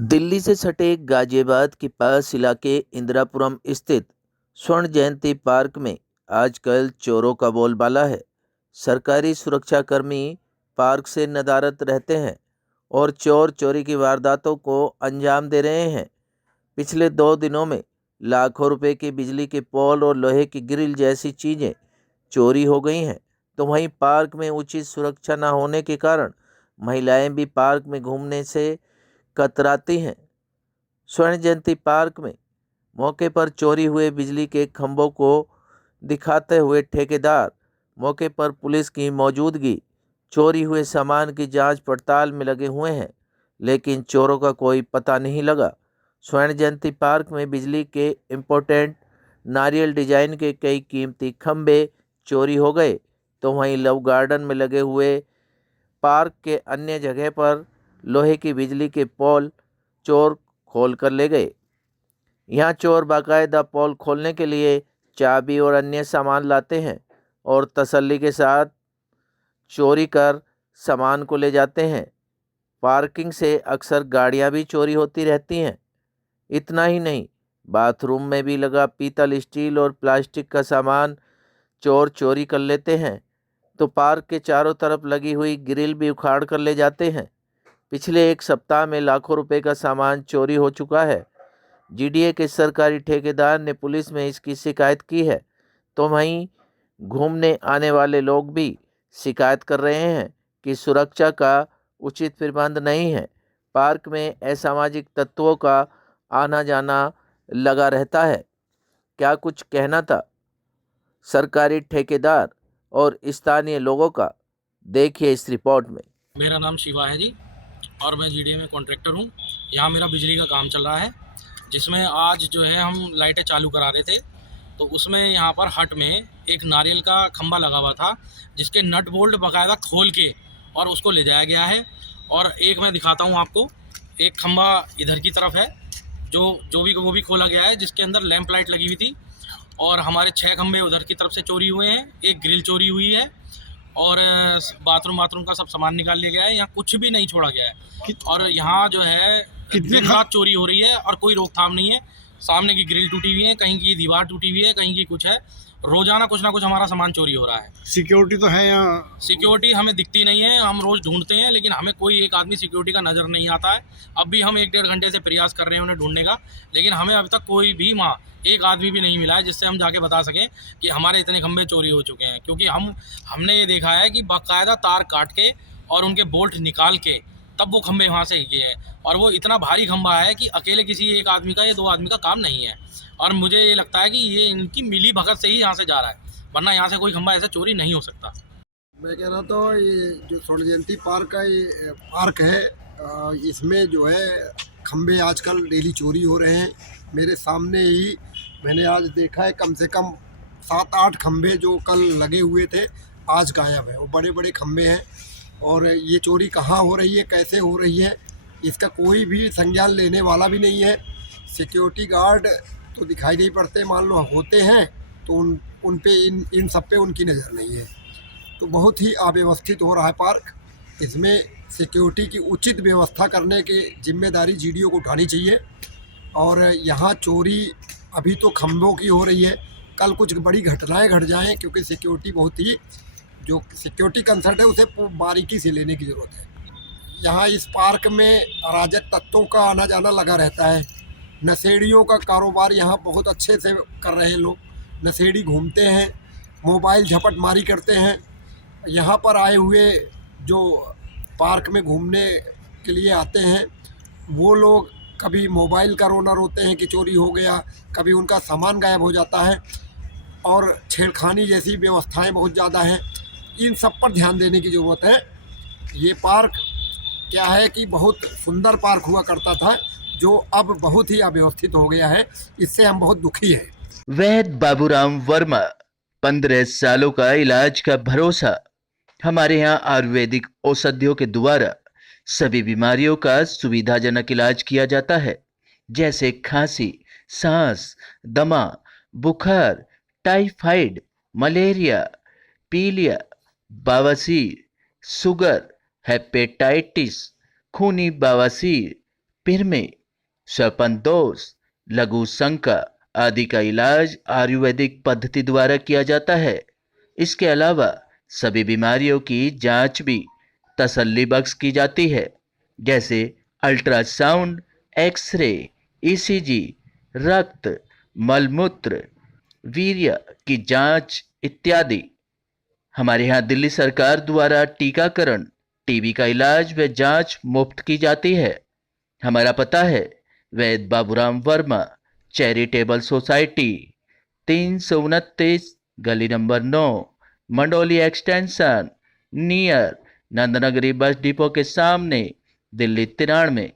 दिल्ली से सटे गाजियाबाद के पास इलाके इंदिरापुरम स्थित स्वर्ण जयंती पार्क में आजकल चोरों का बोलबाला है। सरकारी सुरक्षाकर्मी पार्क से नदारद रहते हैं और चोर चोरी की वारदातों को अंजाम दे रहे हैं। पिछले 2 दिनों में लाखों रुपए की बिजली के पोल और लोहे की ग्रिल जैसी चीज़ें चोरी हो गई हैं। तो वहीं पार्क में उचित सुरक्षा न होने के कारण महिलाएं भी पार्क में घूमने से कतराती हैं। स्वर्ण जयंती पार्क में मौके पर चोरी हुए बिजली के खंभों को दिखाते हुए ठेकेदार मौके पर पुलिस की मौजूदगी, चोरी हुए सामान की जांच पड़ताल में लगे हुए हैं, लेकिन चोरों का कोई पता नहीं लगा। स्वर्ण जयंती पार्क में बिजली के इम्पोर्टेंट नारियल डिजाइन के कई कीमती खंभे चोरी हो गए, तो वहीं लव गार्डन में लगे हुए पार्क के अन्य जगह पर लोहे की बिजली के पोल चोर खोल कर ले गए। यहाँ चोर बाकायदा पोल खोलने के लिए चाबी और अन्य सामान लाते हैं और तसल्ली के साथ चोरी कर सामान को ले जाते हैं। पार्किंग से अक्सर गाड़ियाँ भी चोरी होती रहती हैं। इतना ही नहीं, बाथरूम में भी लगा पीतल, स्टील और प्लास्टिक का सामान चोर चोरी कर लेते हैं। तो पार्क के चारों तरफ लगी हुई ग्रिल भी उखाड़ कर ले जाते हैं। पिछले 1 सप्ताह में लाखों रुपए का सामान चोरी हो चुका है। जीडीए के सरकारी ठेकेदार ने पुलिस में इसकी शिकायत की है, तो वहीं घूमने आने वाले लोग भी शिकायत कर रहे हैं कि सुरक्षा का उचित प्रबंध नहीं है। पार्क में असामाजिक तत्वों का आना जाना लगा रहता है। क्या कुछ कहना था सरकारी ठेकेदार और स्थानीय लोगों का, देखिए इस रिपोर्ट में। मेरा नाम शिवा है जी और मैं जीडीए में कॉन्ट्रैक्टर हूँ। यहाँ मेरा बिजली का काम चल रहा है, जिसमें आज जो है हम लाइटें चालू करा रहे थे, तो उसमें यहाँ पर हट में एक नारियल का खंभा लगा हुआ था, जिसके नट बोल्ट बाकायदा खोल के और उसको ले जाया गया है। और एक मैं दिखाता हूँ आपको, एक खंभा इधर की तरफ है वो भी खोला गया है, जिसके अंदर लैंप लाइट लगी हुई थी। और हमारे 6 खंभे उधर की तरफ से चोरी हुए हैं, एक ग्रिल चोरी हुई है और बाथरूम का सब सामान निकाल लिया गया है। यहाँ कुछ भी नहीं छोड़ा गया है और यहाँ जो है कितनी रात चोरी हो रही है और कोई रोकथाम नहीं है। सामने की ग्रिल टूटी हुई है, कहीं की दीवार टूटी हुई है, कहीं की कुछ है। रोजाना कुछ ना कुछ हमारा सामान चोरी हो रहा है। सिक्योरिटी तो है यहाँ? सिक्योरिटी हमें दिखती नहीं है, हम रोज ढूंढते हैं, लेकिन हमें कोई एक आदमी सिक्योरिटी का नज़र नहीं आता है। अब भी हम 1-1.5 घंटे से प्रयास कर रहे हैं उन्हें ढूंढने का, लेकिन हमें अभी तक कोई भी वहाँ एक आदमी भी नहीं मिला है जिससे हम जाके बता सकें कि हमारे इतने खंभे चोरी हो चुके हैं। क्योंकि हमने ये देखा है कि बाकायदा तार काट के और उनके बोल्ट निकाल के तब वो खंभे वहाँ से गए हैं, और वो इतना भारी खंभा है कि अकेले किसी एक आदमी का या 2 आदमी का काम नहीं है। और मुझे ये लगता है कि ये इनकी मिली भगत से ही यहाँ से जा रहा है, वरना यहाँ से कोई खंभा ऐसा चोरी नहीं हो सकता। मैं कह रहा था ये जो स्वर्ण जयंती पार्क का ये पार्क है, इसमें जो है खंभे आजकल डेली चोरी हो रहे हैं। मेरे सामने ही मैंने आज देखा है, कम से कम 7-8 खंभे जो कल लगे हुए थे आज गायब है। वो बड़े बड़े खंभे हैं और ये चोरी कहाँ हो रही है, कैसे हो रही है, इसका कोई भी संज्ञान लेने वाला भी नहीं है। सिक्योरिटी गार्ड तो दिखाई नहीं पड़ते, मान लो होते हैं तो उन पे इन सब पे उनकी नज़र नहीं है। तो बहुत ही अव्यवस्थित हो रहा है पार्क। इसमें सिक्योरिटी की उचित व्यवस्था करने की जिम्मेदारी जीडीओ को उठानी चाहिए। और यहाँ चोरी अभी तो खंभों की हो रही है, कल कुछ बड़ी घटनाएं घट जाएं, क्योंकि सिक्योरिटी बहुत ही जो सिक्योरिटी कंसर्ट है उसे बारीकी से लेने की ज़रूरत है। यहाँ इस पार्क में अराजक तत्वों का आना जाना लगा रहता है। नशेड़ियों का कारोबार यहाँ बहुत अच्छे से कर रहे हैं लोग। नशेड़ी घूमते हैं, मोबाइल झपटमारी करते हैं। यहाँ पर आए हुए जो पार्क में घूमने के लिए आते हैं वो लोग कभी मोबाइल का रोना रोते हैं कि चोरी हो गया, कभी उनका सामान गायब हो जाता है, और छेड़खानी जैसी व्यवस्थाएं बहुत ज़्यादा हैं। इन सब पर ध्यान देने की ज़रूरत है। ये पार्क क्या है कि बहुत सुंदर पार्क हुआ करता था, जो अब बहुत ही अव्यवस्थित हो गया है। इससे हम बहुत दुखी हैं। वैद्य बाबूराम वर्मा, 15 सालों का इलाज का भरोसा। हमारे यहाँ आयुर्वेदिक औषधियों के द्वारा सभी बीमारियों का सुविधाजनक इलाज किया जाता है, जैसे खांसी, सांस, दमा, बुखार, टाइफाइड, मलेरिया, पीलिया, बवासीर, शुगर, हेपेटाइटिस, खूनी बवासीर, पिरमे, श्वपनदोष, लघु शंका आदि का इलाज आयुर्वेदिक पद्धति द्वारा किया जाता है। इसके अलावा सभी बीमारियों की जांच भी तसल्ली बख्श की जाती है, जैसे अल्ट्रासाउंड, एक्सरे, ईसीजी, रक्त, मलमूत्र, वीर्य की जांच इत्यादि। हमारे यहाँ दिल्ली सरकार द्वारा टीकाकरण, टीबी का इलाज व जांच मुफ्त की जाती है। हमारा पता है वैद बाबूराम वर्मा चैरिटेबल सोसाइटी, 329 गली number 9, Mandoli extension, near Nand Nagri bus depot के सामने, दिल्ली 93।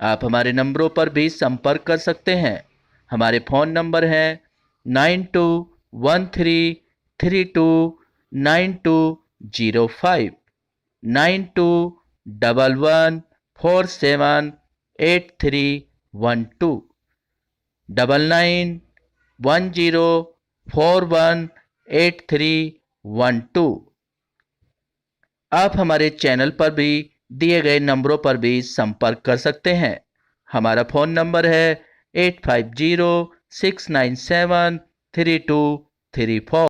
आप हमारे नंबरों पर भी संपर्क कर सकते हैं। हमारे फ़ोन नंबर हैं 9213329205, 9211478312, 9910418312। आप हमारे चैनल पर भी दिए गए नंबरों पर भी संपर्क कर सकते हैं। हमारा फ़ोन नंबर है 8506973234।